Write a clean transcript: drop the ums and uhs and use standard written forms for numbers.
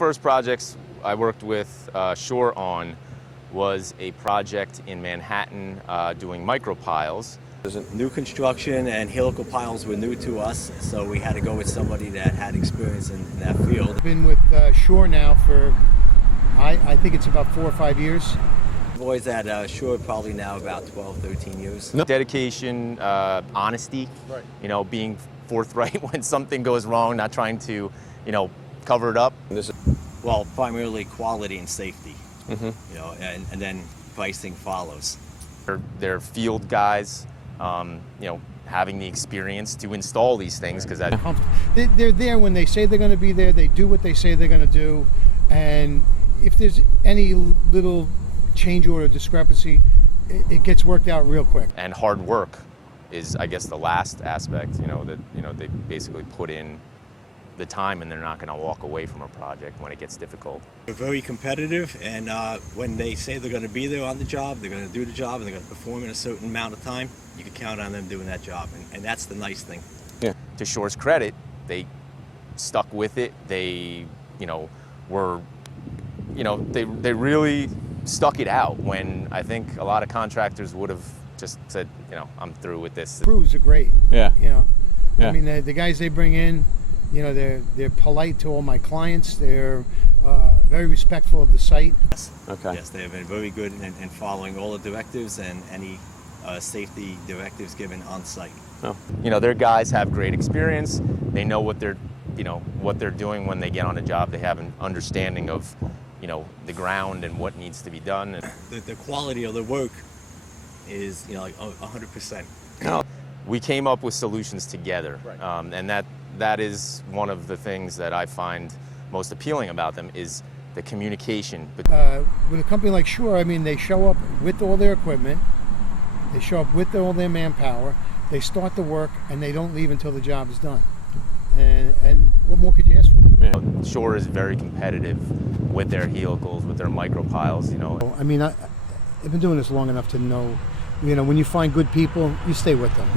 first projects I worked with Shore on was a project in Manhattan doing micropiles. New construction and helical piles were new to us, so we had to go with somebody that had experience in that field. I've been with Shore now for, I think it's about 4 or 5 years. Boys at Shore probably now about 12, 13 years. Dedication, honesty, Right. you know, being forthright when something goes wrong, not trying to, you know, cover it up. Well, primarily quality and safety, Mm-hmm. you know, and then pricing follows. They're field guys, you know, having the experience to install these things because that. They're there when they say they're going to be there. They do what they say they're going to do, and if there's any little change order discrepancy, it gets worked out real quick. And hard work is, I guess, the last aspect. You know, that they basically put in the time and they're not going to walk away from a project when it gets difficult. They're very competitive, and when they say they're going to be there on the job, they're going to do the job, and they're going to perform in a certain amount of time. You can count on them doing that job, and that's the nice thing. Yeah. To Shore's credit, they stuck with it. They, you know, were, you know, they really stuck it out when I think a lot of contractors would have just said, you know, I'm through with this. Crews are great. Yeah. You know, Yeah. I mean, the guys they bring in, you know, they're polite to all my clients. They're very respectful of the site. Yes. Okay. Yes, they have been very good in following all the directives and any safety directives given on site. Oh. You know, their guys have great experience. They know what they're, you know, what they're doing when they get on a job. They have an understanding of, you know, the ground and what needs to be done. And The quality of the work is, you know, like 100%. No. we came up with solutions together, Right. and that is one of the things that I find most appealing about them is the communication. With a company like Shore, I mean, they show up with all their equipment. They show up with all their manpower. They start the work, and they don't leave until the job is done. And what more could you ask for? Yeah. Shore is very competitive with their helicals, with their micropiles, you know. I mean, I've been doing this long enough to know, you know, when you find good people, you stay with them.